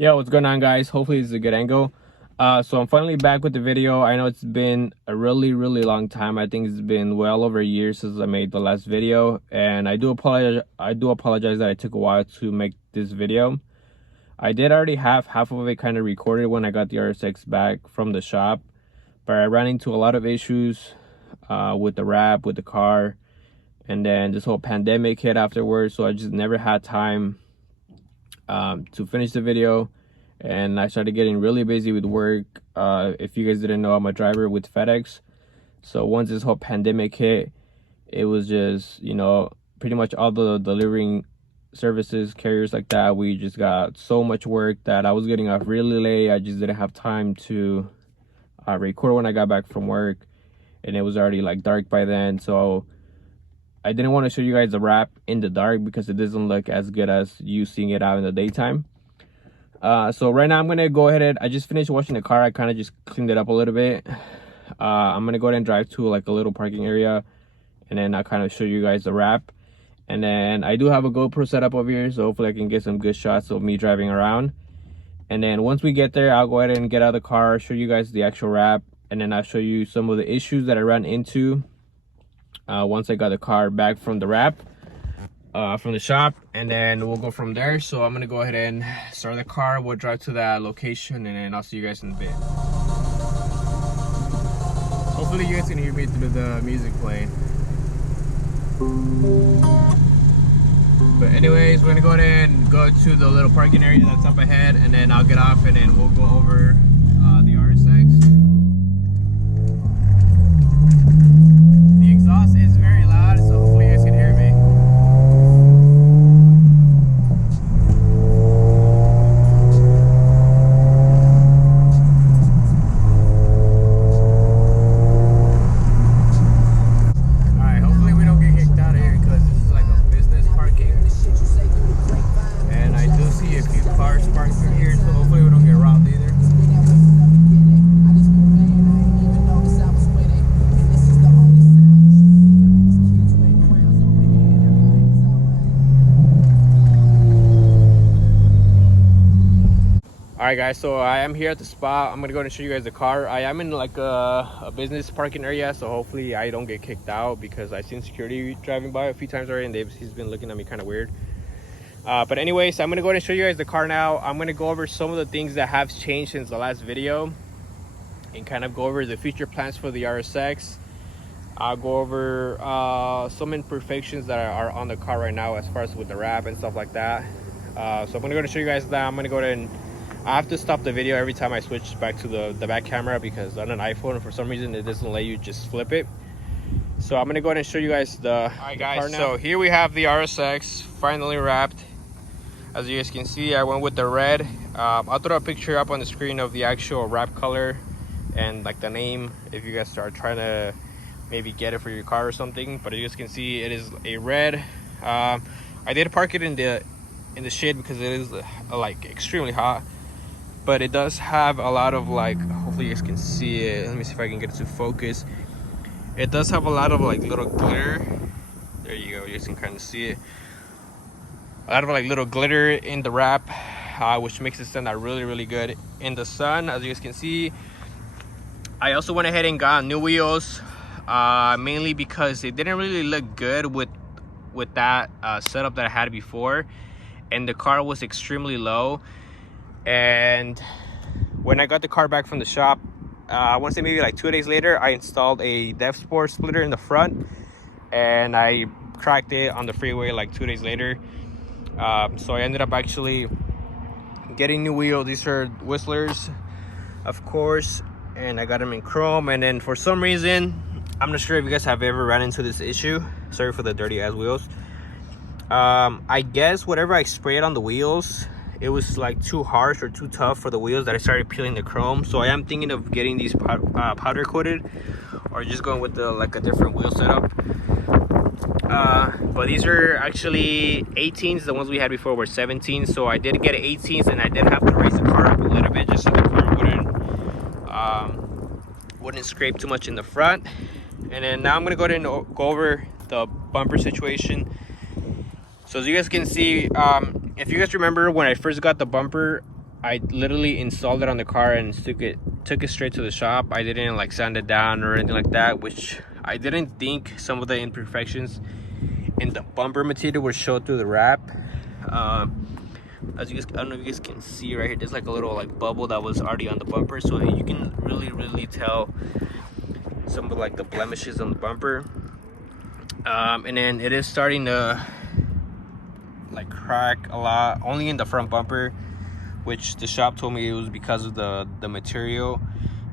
Yo, what's going on, guys? Hopefully it's a good angle. So I'm finally back with the video. I know it's been a really long time. I think it's been well over a year since I made the last video, and I do apologize that I took a while to make this video. I did already have half of it kind of recorded when I got the RSX back from the shop, but I ran into a lot of issues with the wrap, with the car, and then this whole pandemic hit afterwards, so I just never had time to finish the video, and I started getting really busy with work. If you guys didn't know, I'm a driver with FedEx, so once this whole pandemic hit, it was just, you know, pretty much all the delivering services, carriers like that, we just got so much work that I was getting off really late. I just didn't have time to record when I got back from work, and it was already like dark by then, so I didn't want to show you guys the wrap in the dark because it doesn't look as good as you seeing it out in the daytime. So right now I'm gonna go ahead and I just finished washing the car. I kind of just cleaned it up a little bit. I'm gonna go ahead and drive to like a little parking area, and then I'll kind of show you guys the wrap. And then I do have a GoPro set up over here, so hopefully I can get some good shots of me driving around. And then once we get there, I'll go ahead and get out of the car, show you guys the actual wrap, and then I'll show you some of the issues that I ran into once I got the car back from the wrap from the shop, and then we'll go from there. So I'm gonna go ahead and start the car, we'll drive to that location, and then I'll see you guys in a bit. Hopefully you guys can hear me through the music playing. But anyways, we're gonna go ahead and go to the little parking area that's up ahead, and then I'll get off and then we'll go over the RSX. The exhaust is very loud, so hopefully you guys can hear me. Alright, hopefully we don't get kicked out of here because this is like a business parking. And I do see a few cars parked through here, so hopefully we don't get robbed either. Alright guys, so I am here at the spot. I'm gonna go ahead and show you guys the car. I am in like a business parking area, so hopefully I don't get kicked out because I've seen security driving by a few times already, and he's been looking at me kind of weird. But anyways, I'm gonna go ahead and show you guys the car now. I'm gonna go over some of the things that have changed since the last video and kind of go over the future plans for the RSX. I'll go over some imperfections that are on the car right now as far as with the wrap and stuff like that. So I'm gonna go ahead and show you guys that. I'm gonna go ahead and I have to stop the video every time I switch back to the back camera because on an iPhone, for some reason, it doesn't let you just flip it. So I'm gonna go ahead and show you guys the car now. So here we have the RSX finally wrapped. As you guys can see, I went with the red. I'll throw a picture up on the screen of the actual wrap color and like the name if you guys are trying to maybe get it for your car or something. But as you guys can see, it is a red. I did park it in the shade because it is like extremely hot. But it does have a lot of like, hopefully you guys can see it. Let me see if I can get it to focus. It does have a lot of like little glitter. There you go, you guys can kind of see it. A lot of like little glitter in the wrap, which makes it stand out really good in the sun. As you guys can see, I also went ahead and got new wheels, mainly because it didn't really look good with that setup that I had before, and the car was extremely low. And when I got the car back from the shop, I want to say maybe like 2 days later, I installed a depth sport splitter in the front, and I cracked it on the freeway like 2 days later. So I ended up actually getting new wheels. These are Whistlers, of course, and I got them in chrome. And then for some reason, I'm not sure if you guys have ever run into this issue. Sorry for the dirty ass wheels. I guess whatever I sprayed on the wheels, it was like too harsh or too tough for the wheels that I started peeling the chrome. So I am thinking of getting these powder coated, or just going with a different wheel setup. But these are actually 18s. The ones we had before were 17s, so I did get 18s, and I did have to raise the car up a little bit just so the car wouldn't scrape too much in the front. And then now I'm gonna go ahead and go over the bumper situation. So as you guys can see, if you guys remember when I first got the bumper, I literally installed it on the car and took it straight to the shop. I didn't like sand it down or anything like that, which I didn't think some of the imperfections in the bumper material would show through the wrap. As you guys, I don't know if you guys can see right here, there's like a little like bubble that was already on the bumper, so you can really tell some of like the blemishes on the bumper. And then it is starting to like crack a lot, only in the front bumper, which the shop told me it was because of the material.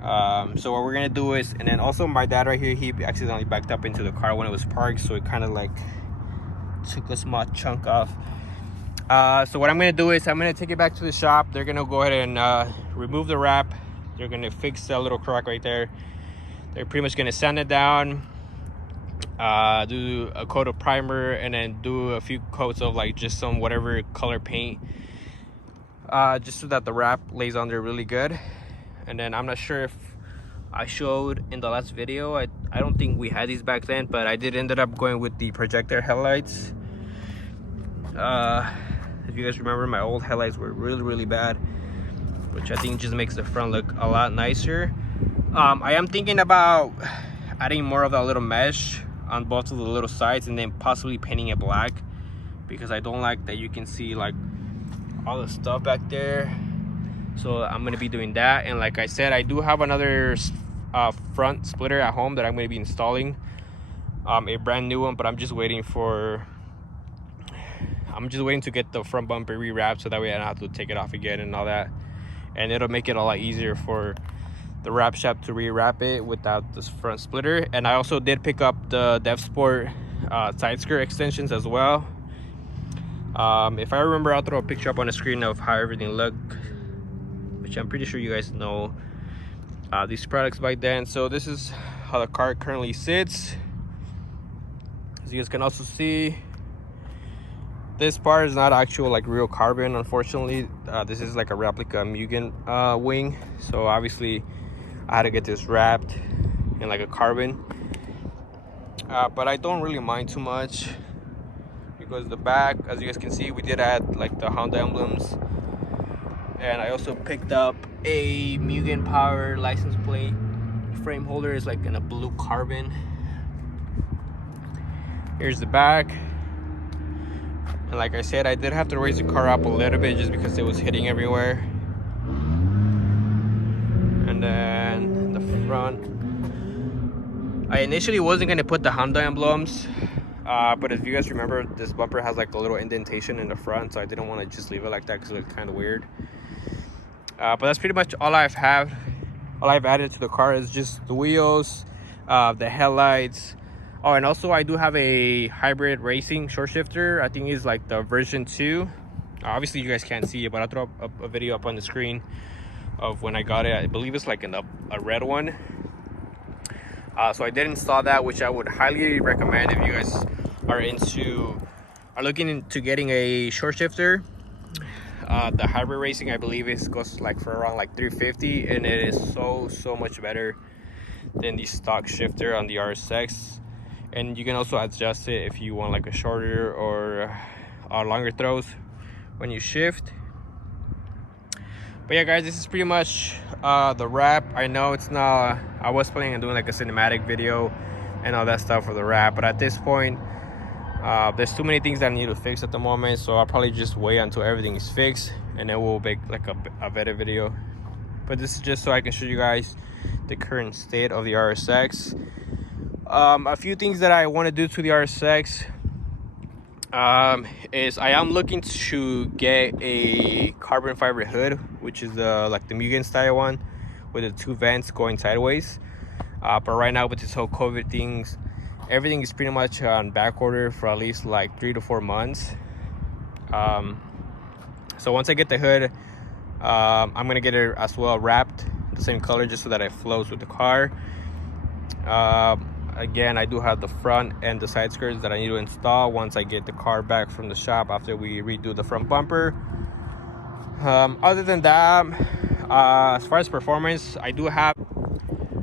So what we're gonna do is, and then also my dad right here, he accidentally backed up into the car when it was parked, so it kind of like took a small chunk off. So what I'm gonna do is I'm gonna take it back to the shop. They're gonna go ahead and remove the wrap. They're gonna fix that little crack right there. They're pretty much gonna sand it down, do a coat of primer, and then do a few coats of like just some whatever color paint, just so that the wrap lays on there really good. And then I'm not sure if I showed in the last video, I don't think we had these back then, but I did ended up going with the projector headlights. If you guys remember, my old headlights were really bad, which I think just makes the front look a lot nicer. I am thinking about adding more of that little mesh on both of the little sides, and then possibly painting it black, because I don't like that you can see like all the stuff back there. So I'm gonna be doing that. And like I said, I do have another front splitter at home that I'm gonna be installing, a brand new one, but I'm just waiting to get the front bumper rewrapped, so that way I don't have to take it off again and all that, and it'll make it a lot easier for the wrap shop to rewrap it without this front splitter. And I also did pick up the Dev Sport side skirt extensions as well. If I remember, I'll throw a picture up on the screen of how everything looked, which I'm pretty sure you guys know these products by then. So this is how the car currently sits. As you guys can also see, this part is not actual like real carbon, unfortunately. This is like a replica Mugen wing, so obviously I had to get this wrapped in like a carbon, but I don't really mind too much, because the back, as you guys can see, we did add like the Honda emblems. And I also picked up a Mugen Power license plate frame holder. It's like in a blue carbon. Here's the back. And like I said, I did have to raise the car up a little bit just because it was hitting everywhere. And then the front, I initially wasn't going to put the Honda emblems, but if you guys remember, this bumper has like a little indentation in the front, so I didn't want to just leave it like that because it looked kind of weird. But that's pretty much all I've added to the car is just the wheels, the headlights. Oh, and also I do have a hybrid racing short shifter. I think it's like the version 2. Obviously you guys can't see it, but I'll throw up a video up on the screen of when I got it. I believe it's like a red one. So I did install that, which I would highly recommend if you guys are looking into getting a short shifter. The hybrid racing, I believe, goes like for around like $350, and it is so much better than the stock shifter on the RSX. And you can also adjust it if you want like a shorter or longer throws when you shift. But yeah, guys, this is pretty much the wrap. I know it's not, I was planning on doing like a cinematic video and all that stuff for the wrap, but at this point there's too many things that I need to fix at the moment, so I'll probably just wait until everything is fixed, and then we'll make like a better video. But this is just so I can show you guys the current state of the RSX. A few things that I want to do to the RSX is I am looking to get a carbon fiber hood, which is like the Mugen style one with the 2 vents going sideways. But right now with this whole COVID things, everything is pretty much on back order for at least like 3 to 4 months. So once I get the hood, I'm gonna get it as well wrapped the same color, just so that it flows with the car. Again, I do have the front and the side skirts that I need to install once I get the car back from the shop after we redo the front bumper. Other than that, as far as performance, I do have...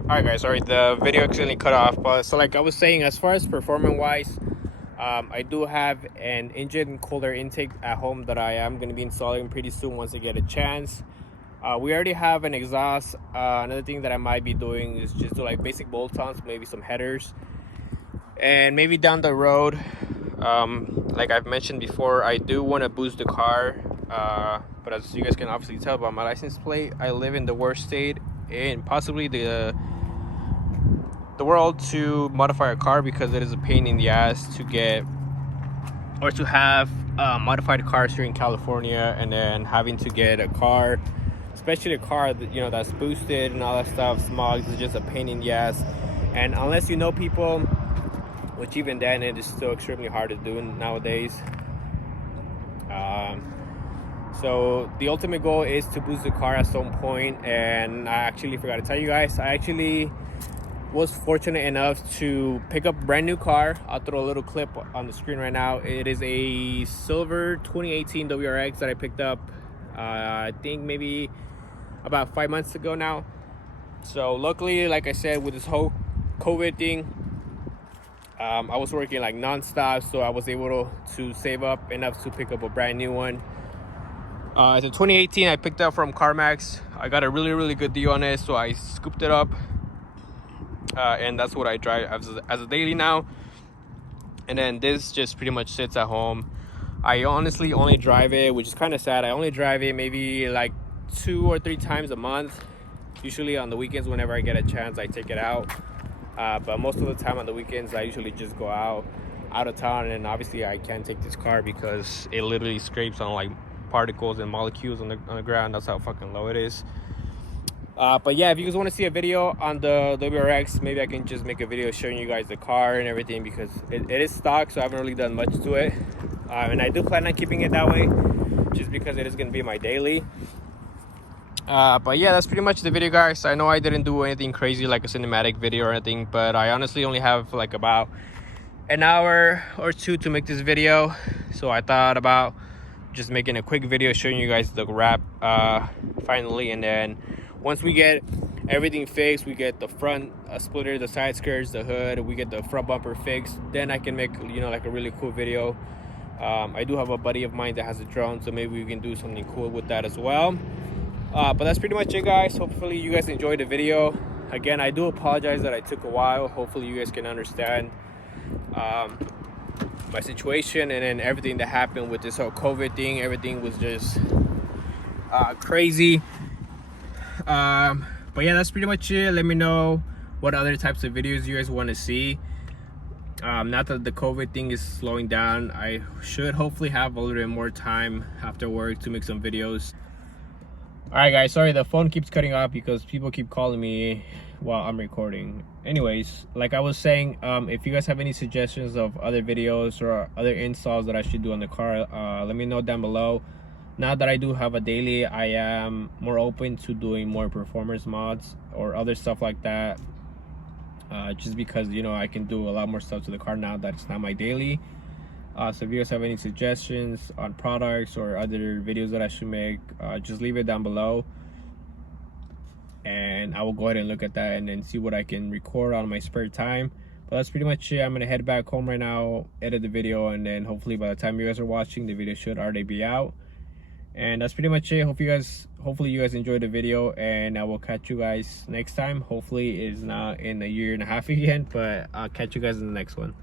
Alright guys, sorry, the video accidentally cut off. But so like I was saying, as far as performance wise, I do have an engine cooler intake at home that I am going to be installing pretty soon once I get a chance. We already have an exhaust. Another thing that I might be doing is just do like basic bolt-ons, maybe some headers, and maybe down the road, like I've mentioned before, I do want to boost the car. But as you guys can obviously tell by my license plate, I live in the worst state in possibly the world to modify a car, because it is a pain in the ass to get or to have modified cars here in California, and then having to get a car, especially a car that, you know, that's boosted and all that stuff. Smogs is just a pain in the ass, and unless you know people, which even then it is still extremely hard to do nowadays. So the ultimate goal is to boost the car at some point. And I actually forgot to tell you guys, I actually was fortunate enough to pick up a brand new car. I'll throw a little clip on the screen right now. It is a silver 2018 WRX that I picked up, I think maybe about 5 months ago now. So luckily, like I said, with this whole COVID thing, I was working like non-stop, so I was able to save up enough to pick up a brand new one. It's a 2018 I picked up from CarMax. I got a really good deal on it, so I scooped it up, and that's what I drive as a daily now. And then this just pretty much sits at home. I honestly only drive it, which is kind of sad. I only drive it maybe like 2 or 3 times a month. Usually on the weekends, whenever I get a chance, I take it out. But most of the time on the weekends, I usually just go out of town. And obviously I can't take this car because it literally scrapes on like particles and molecules on the ground. That's how fucking low it is. But yeah, if you guys want to see a video on the WRX, maybe I can just make a video showing you guys the car and everything, because it is stock, so I haven't really done much to it. And I do plan on keeping it that way, just because it is going to be my daily. But yeah, that's pretty much the video, guys. I know I didn't do anything crazy like a cinematic video or anything, but I honestly only have like about an hour or two to make this video. So I thought about just making a quick video showing you guys the wrap finally. And then once we get everything fixed, we get the front splitter, the side skirts, the hood, we get the front bumper fixed, then I can make, you know, like a really cool video. I do have a buddy of mine that has a drone, so maybe we can do something cool with that as well. But that's pretty much it, guys. Hopefully you guys enjoyed the video. Again, I do apologize that I took a while. Hopefully you guys can understand my situation, and then everything that happened with this whole COVID thing. Everything was just crazy. But yeah, that's pretty much it. Let me know what other types of videos you guys want to see. Not that the COVID thing is slowing down. I should hopefully have a little bit more time after work to make some videos. Alright guys, sorry, the phone keeps cutting off because people keep calling me while I'm recording. Anyways, like I was saying, if you guys have any suggestions of other videos or other installs that I should do on the car, let me know down below. Now that I do have a daily, I am more open to doing more performance mods or other stuff like that, just because, you know, I can do a lot more stuff to the car now that it's not my daily. So if you guys have any suggestions on products or other videos that I should make, just leave it down below, and I will go ahead and look at that and then see what I can record on my spare time. But that's pretty much it. I'm gonna head back home right now, edit the video, and then hopefully by the time you guys are watching, the video should already be out. And that's pretty much it. Hopefully you guys enjoyed the video, and I will catch you guys next time. Hopefully it's not in a year and a half again, but I'll catch you guys in the next one.